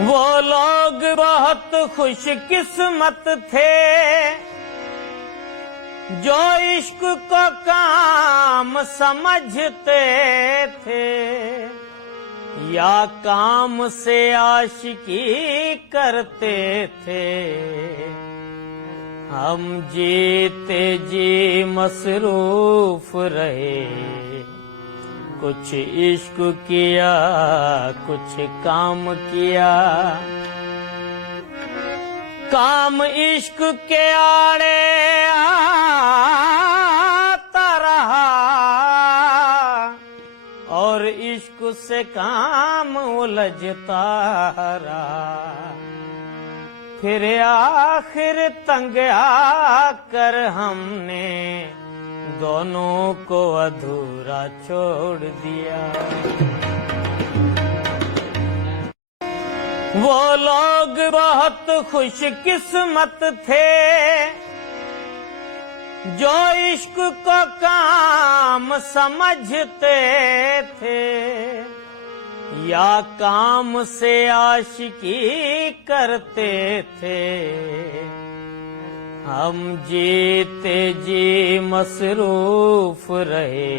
वो लोग बहुत खुशकिस्मत थे जो इश्क को काम समझते थे, या काम से आशिकी करते थे। हम जीते जी मसरूफ रहे, कुछ इश्क किया कुछ काम किया। काम इश्क के आड़े आता रहा और इश्क से काम उलझता रहा। फिर आखिर तंग आकर हमने दोनों को अधूरा छोड़ दिया। वो लोग बहुत खुशकिस्मत थे जो इश्क को काम समझते थे, या काम से आशिकी करते थे। हम जीते जी मसरूफ रहे,